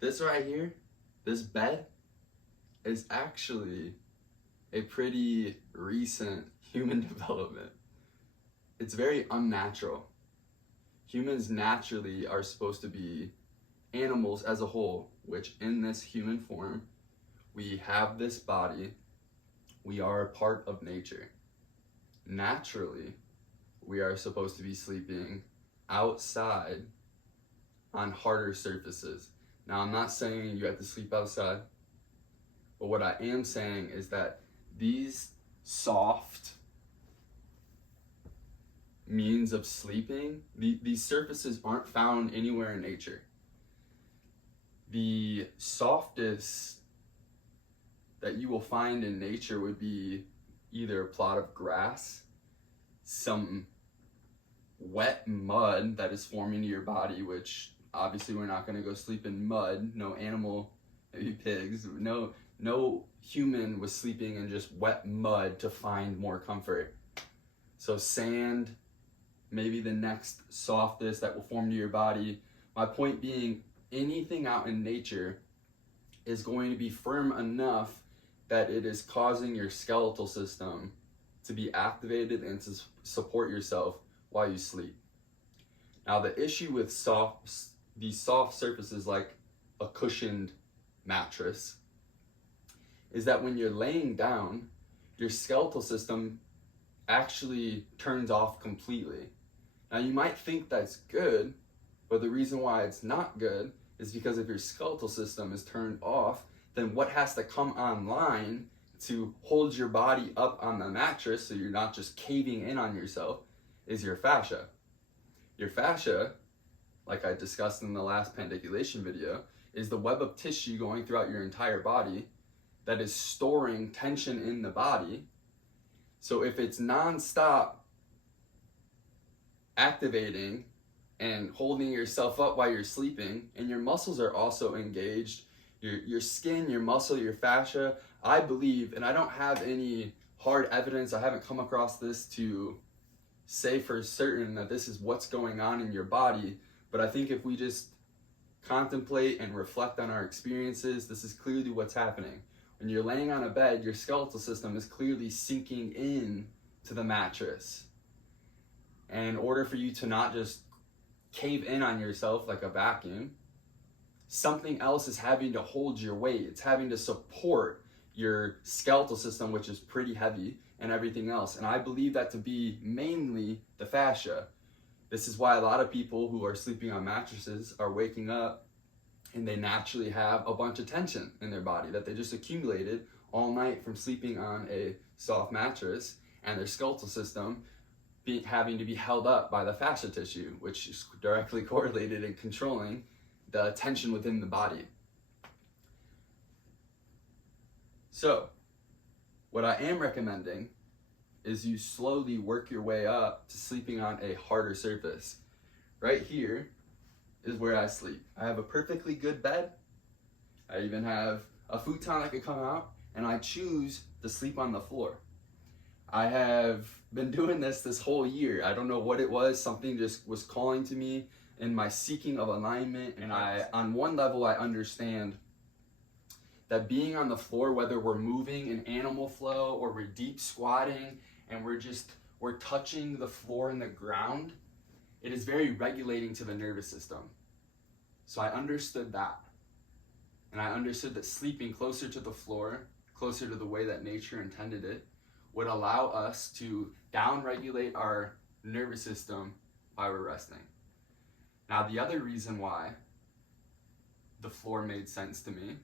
This right here, this bed, is actually a pretty recent human development. It's very unnatural. Humans naturally are supposed to be animals as a whole, which in this human form, we have this body, we are a part of nature. Naturally, we are supposed to be sleeping outside on harder surfaces. Now, I'm not saying you have to sleep outside, but what I am saying is that these soft means of sleeping, these surfaces aren't found anywhere in nature. The softest that you will find in nature would be either a plot of grass, some wet mud that is forming to your body, which obviously we're not going to go sleep in mud. No animal, maybe pigs, no human was sleeping in just wet mud to find more comfort. So sand, maybe the next softest that will form to your body. My point being, anything out in nature is going to be firm enough that it is causing your skeletal system to be activated and to support yourself while you sleep. Now, the issue with these soft surfaces like a cushioned mattress is that when you're laying down, your skeletal system actually turns off completely. Now, you might think that's good, but the reason why it's not good is because if your skeletal system is turned off, then what has to come online to hold your body up on the mattress so you're not just caving in on yourself is your fascia. Your fascia, like I discussed in the last pandiculation video, is the web of tissue going throughout your entire body that is storing tension in the body. So if it's non-stop activating and holding yourself up while you're sleeping, and your muscles are also engaged, your skin, your muscle, your fascia, I believe, and I don't have any hard evidence, I haven't come across this to say for certain that this is what's going on in your body, but I think if we just contemplate and reflect on our experiences, this is clearly what's happening. When you're laying on a bed, your skeletal system is clearly sinking in to the mattress. And in order for you to not just cave in on yourself like a vacuum, something else is having to hold your weight. It's having to support your skeletal system, which is pretty heavy, and everything else. And I believe that to be mainly the fascia. This is why a lot of people who are sleeping on mattresses are waking up and they naturally have a bunch of tension in their body that they just accumulated all night from sleeping on a soft mattress, and their skeletal system having to be held up by the fascia tissue, which is directly correlated in controlling the tension within the body. So, what I am recommending is you slowly work your way up to sleeping on a harder surface. Right here is where I sleep. I have a perfectly good bed. I even have a futon that could come out, and I choose to sleep on the floor. I have been doing this whole year. I don't know what it was. Something just was calling to me in my seeking of alignment. And on one level, I understand that being on the floor, whether we're moving in animal flow or we're deep squatting and we're touching the floor and the ground, it is very regulating to the nervous system. So I understood that. And I understood that sleeping closer to the floor, closer to the way that nature intended it, would allow us to down-regulate our nervous system while we're resting. Now, the other reason why the floor made sense to me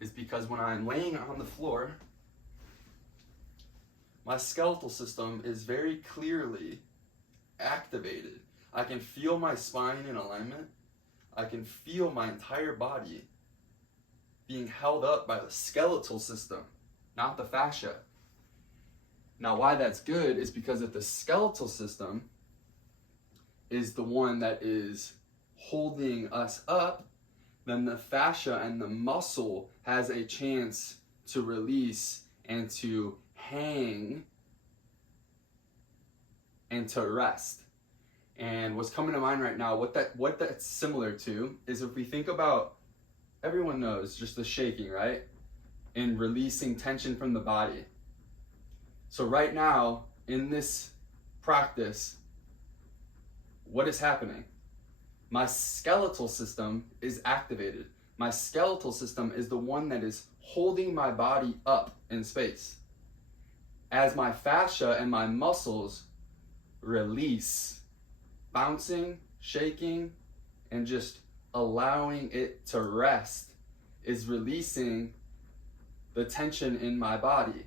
is because when I'm laying on the floor, my skeletal system is very clearly activated. I can feel my spine in alignment. I can feel my entire body being held up by the skeletal system, not the fascia. Now, why that's good is because if the skeletal system is the one that is holding us up, then the fascia and the muscle has a chance to release and to hang and to rest. And what's coming to mind right now, what that's similar to is if we think about everyone knows just the shaking, right? And releasing tension from the body. So right now, in this practice, what is happening? My skeletal system is activated. My skeletal system is the one that is holding my body up in space. As my fascia and my muscles release, bouncing, shaking, and just allowing it to rest is releasing the tension in my body.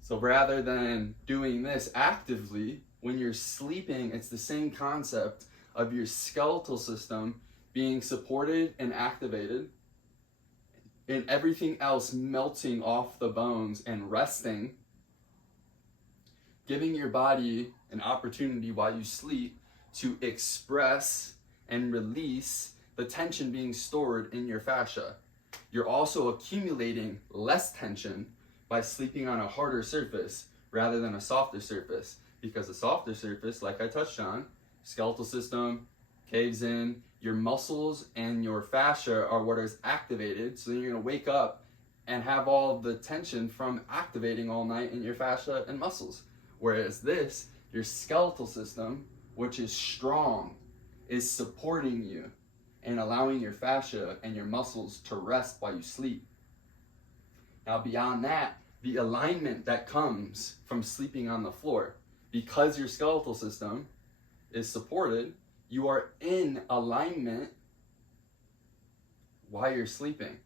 So rather than doing this actively, when you're sleeping, it's the same concept of your skeletal system being supported and activated, and everything else melting off the bones and resting, giving your body an opportunity while you sleep to express and release the tension being stored in your fascia. You're also accumulating less tension by sleeping on a harder surface rather than a softer surface, because a softer surface, like I touched on, skeletal system caves in, your muscles and your fascia are what is activated, so then you're going to wake up and have all the tension from activating all night in your fascia and muscles. Whereas this, your skeletal system, which is strong, is supporting you and allowing your fascia and your muscles to rest while you sleep. Now beyond that, the alignment that comes from sleeping on the floor, because your skeletal system is supported, you are in alignment while you're sleeping.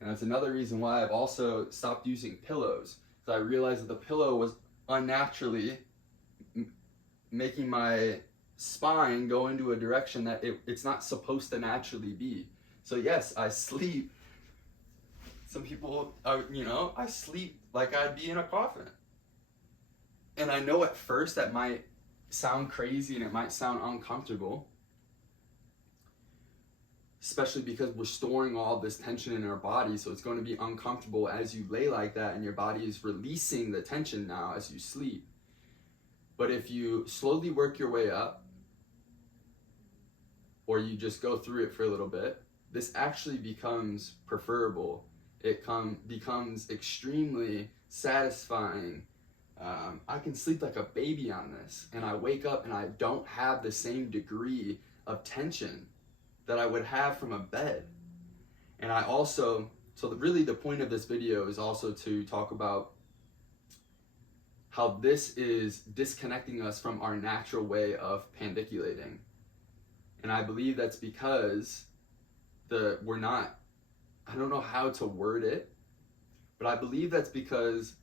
And that's another reason why I've also stopped using pillows, because I realized that the pillow was unnaturally making my spine go into a direction that it's not supposed to naturally be. So yes, I sleep. Some people, I sleep like I'd be in a coffin. And I know at first that might sound crazy and it might sound uncomfortable, especially because we're storing all this tension in our body, so it's going to be uncomfortable as you lay like that and your body is releasing the tension now as you sleep. But if you slowly work your way up, or you just go through it for a little bit, this actually becomes preferable. It becomes extremely satisfying. I can sleep like a baby on this, and I wake up and I don't have the same degree of tension that I would have from a bed. And I also, really the point of this video is also to talk about how this is disconnecting us from our natural way of pandiculating. And I believe that's because I don't know how to word it, but I believe that's because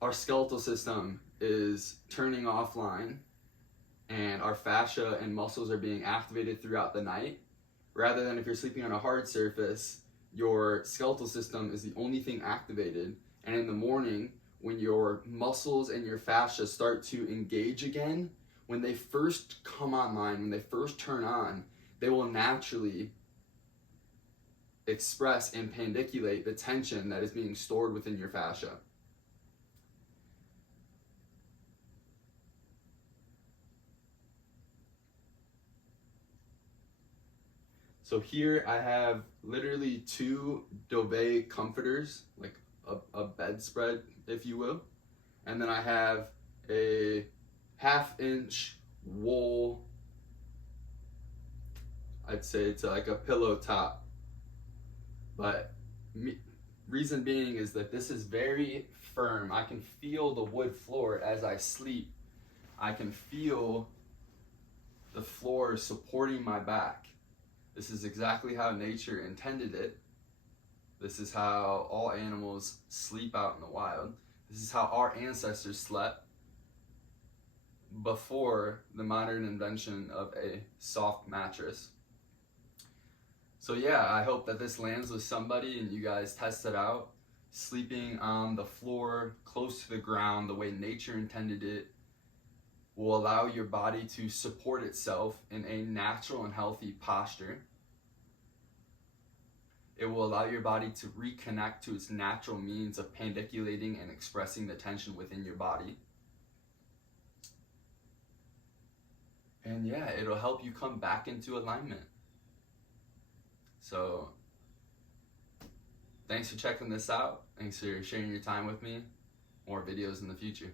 our skeletal system is turning offline and our fascia and muscles are being activated throughout the night, rather than if you're sleeping on a hard surface, your skeletal system is the only thing activated, and in the morning, when your muscles and your fascia start to engage again, when they first come online, when they first turn on, they will naturally express and pandiculate the tension that is being stored within your fascia. So here I have literally 2 duvet comforters, like a bedspread, if you will. And then I have a 1/2 inch wool, I'd say it's like a pillow top. But reason being is that this is very firm. I can feel the wood floor as I sleep. I can feel the floor supporting my back. This is exactly how nature intended it. This is how all animals sleep out in the wild. This is how our ancestors slept before the modern invention of a soft mattress. So yeah, I hope that this lands with somebody and you guys test it out. Sleeping on the floor, close to the ground, the way nature intended it, will allow your body to support itself in a natural and healthy posture. It will allow your body to reconnect to its natural means of pandiculating and expressing the tension within your body. And yeah, it'll help you come back into alignment. So thanks for checking this out. Thanks for sharing your time with me. More videos in the future.